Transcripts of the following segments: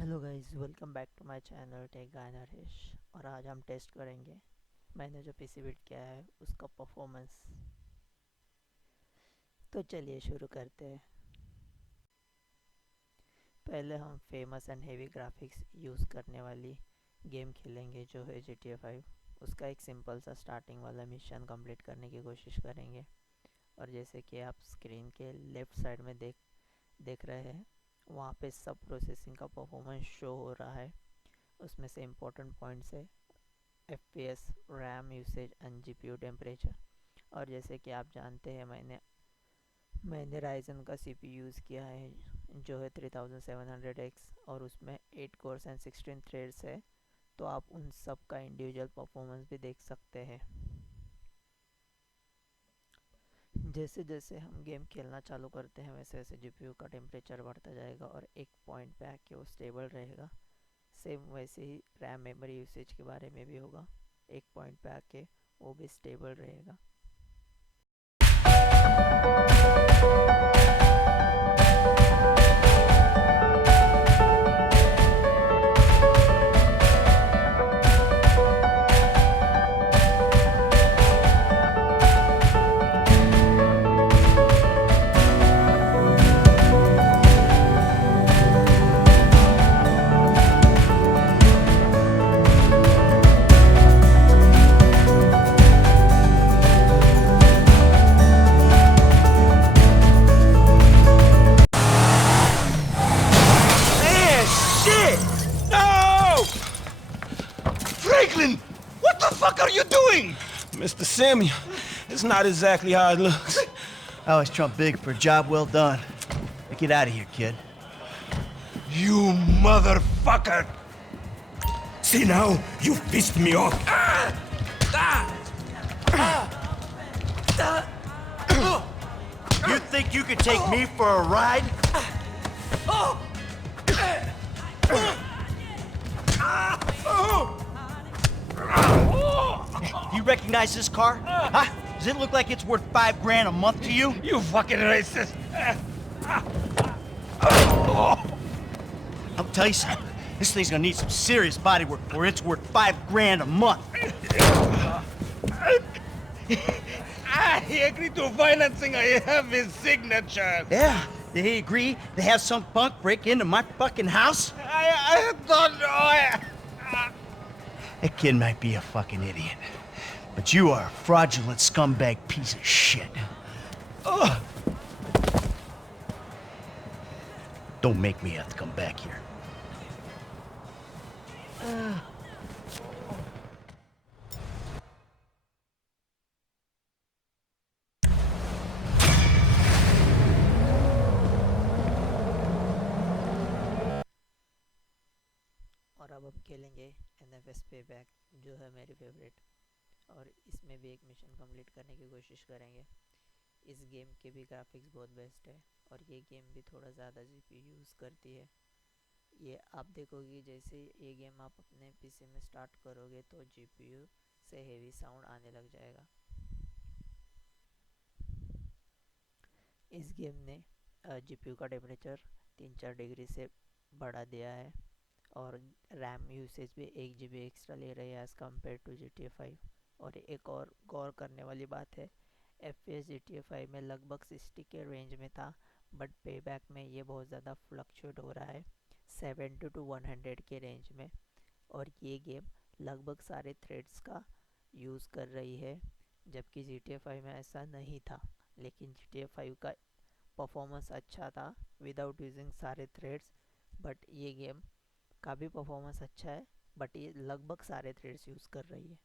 Hello guys, welcome back to my channel techGuyNaresh। और आज हम टेस्ट करेंगे मैंने जो पीसी बिल्ड किया है उसका परफॉर्मेंस। तो चलिए शुरू करते हैं। पहले हम famous and heavy graphics use करने वाली गेम खेलेंगे जो है GTA 5। उसका एक सिंपल सा स्टार्टिंग वाला मिशन कंप्लीट करने की कोशिश करेंगे। और जैसे कि आप स्क्रीन के लेफ़्ट साइड में देख रहे हैं, वहाँ पे सब प्रोसेसिंग का परफॉर्मेंस शो हो रहा है। उसमें से इम्पोर्टेंट पॉइंट्स है FPS, RAM usage and GPU temperature. और जैसे कि आप जानते हैं, मैंने Ryzen का CPU यूज़ किया है जो है 3700x, और उसमें 8 कोर्स एंड 16 थ्रेड्स है। तो आप उन सब का इंडिविजुअल परफॉर्मेंस भी देख सकते हैं। जैसे जैसे हम गेम खेलना चालू करते हैं वैसे वैसे GPU का टेम्परेचर बढ़ता जाएगा और एक पॉइंट पे आके वो स्टेबल रहेगा। सेम वैसे ही रैम मेमोरी यूसेज के बारे में भी होगा, एक पॉइंट पे आके वो भी स्टेबल रहेगा। What the fuck are you doing? Mr. Samuel, it's not exactly how it looks. I always trump big for a job well done. Now get out of here, kid. You motherfucker! See now, you've pissed me off. You think you could take me for a ride? You recognize this car? Huh? Does it look like it's worth $5 grand a month to you? You fucking racist! I'll tell you something. This thing's gonna need some serious body work before it's worth $5 grand a month. I agree to financing. I have his signature. Yeah, they agree to have some punk break into my fucking house? I don't know. That kid might be a fucking idiot. But you are a fraudulent scumbag piece of shit. Ugh. Don't make me have to come back here. और अब हम खेलेंगे NFS Payback, जो है मेरी favourite. और इसमें भी एक मिशन कंप्लीट करने की कोशिश करेंगे। इस गेम के भी ग्राफिक्स बहुत बेस्ट है और ये गेम भी थोड़ा ज़्यादा GPU यूज़ करती है। ये आप देखोगे, जैसे ये गेम आप अपने PC में स्टार्ट करोगे तो GPU से हेवी साउंड आने लग जाएगा। इस गेम ने GPU का टेम्परेचर 3-4 डिग्री से बढ़ा दिया है और रैम यूसेज भी 1 GB एक्स्ट्रा ले रही है एज़ कम्पेयर टू GTA 5। और एक और गौर करने वाली बात है, FPS GTA 5 में लगभग 60 के रेंज में था, बट पेबैक में ये बहुत ज़्यादा फ्लक्चुएट हो रहा है 70 to 100 के रेंज में। और ये गेम लगभग सारे थ्रेड्स का यूज़ कर रही है, जबकि GTA 5 में ऐसा नहीं था। लेकिन GTA 5 का परफॉर्मेंस अच्छा था विदाउट यूजिंग सारे थ्रेड्स, बट ये गेम का भी परफॉर्मेंस अच्छा है, बट ये लगभग सारे थ्रेड्स यूज़ कर रही है।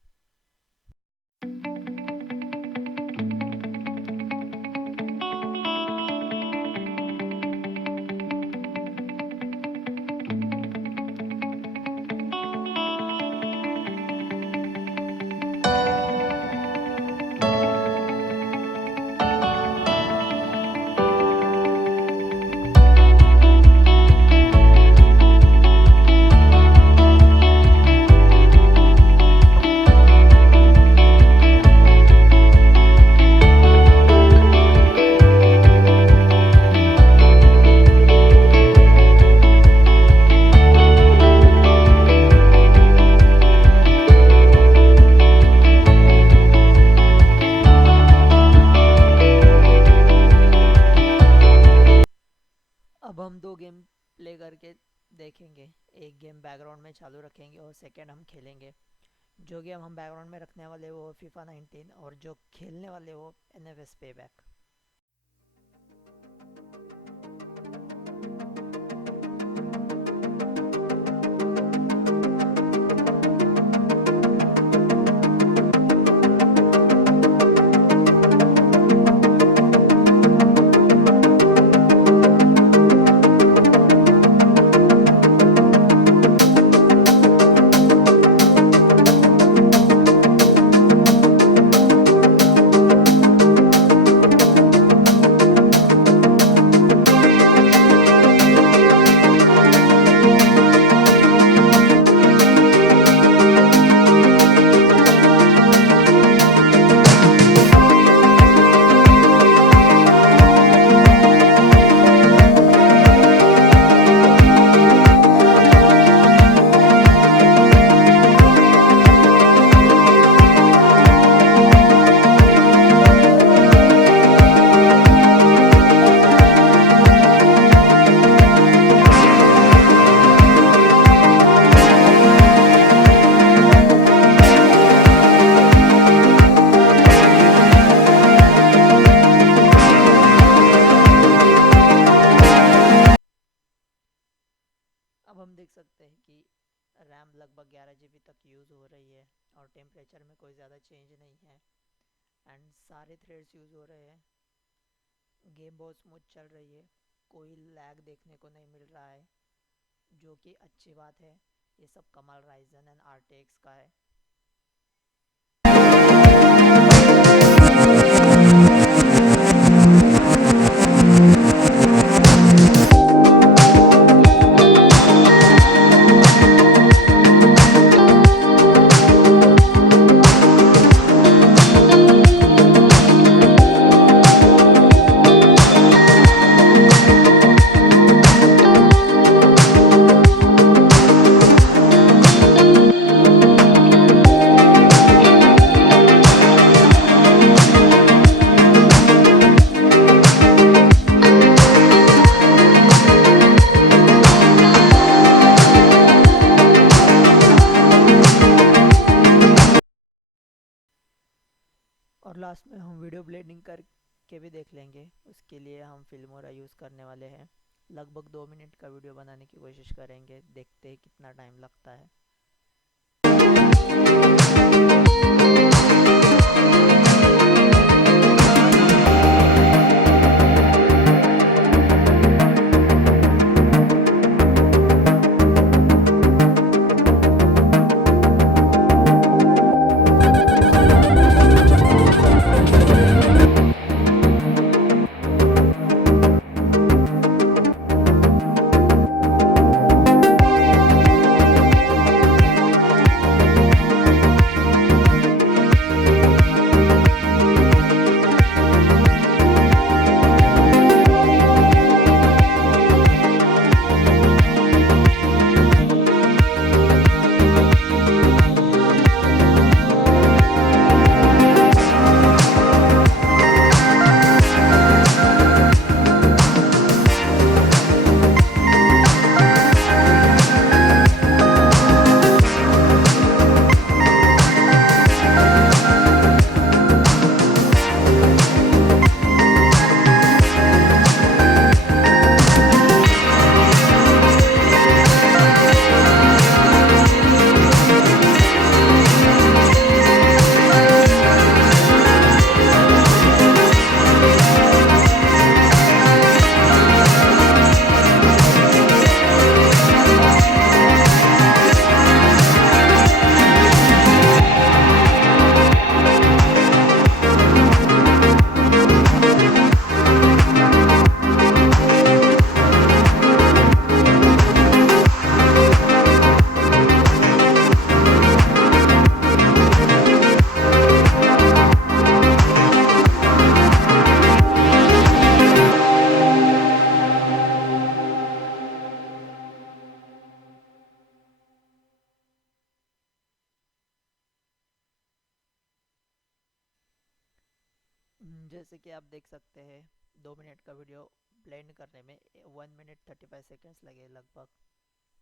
प्ले करके देखेंगे। एक गेम बैकग्राउंड में चालू रखेंगे और सेकंड हम खेलेंगे। जो गेम हम बैकग्राउंड में रखने वाले वो फीफा 19 और जो खेलने वाले वो एनएफएस पेबैक। अब हम देख सकते हैं कि रैम लगभग 11 GB तक यूज़ हो रही है और टेम्परेचर में कोई ज़्यादा चेंज नहीं है एंड सारे थ्रेड्स यूज़ हो रहे हैं। गेम बहुत स्मूथ चल रही है, कोई लैग देखने को नहीं मिल रहा है, जो कि अच्छी बात है। ये सब कमाल राइजन एंड RTX का है। और लास्ट में हम वीडियो ब्लेंडिंग करके भी देख लेंगे। उसके लिए हम फिल्मोरा यूज़ करने वाले हैं। लगभग 2 मिनट का वीडियो बनाने की कोशिश करेंगे, देखते हैं कितना टाइम लगता है। जैसे कि आप देख सकते हैं 2 मिनट का वीडियो ब्लेंड करने में 1 मिनट 35 सेकेंड्स लगे लगभग।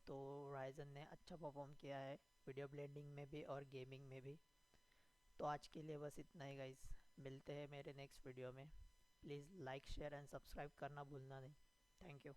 तो राइजन ने अच्छा परफॉर्म किया है वीडियो ब्लेंडिंग में भी और गेमिंग में भी। तो आज के लिए बस इतना ही गाइस, मिलते हैं मेरे नेक्स्ट वीडियो में। Please like share and subscribe करना भूलना नहीं। Thank you.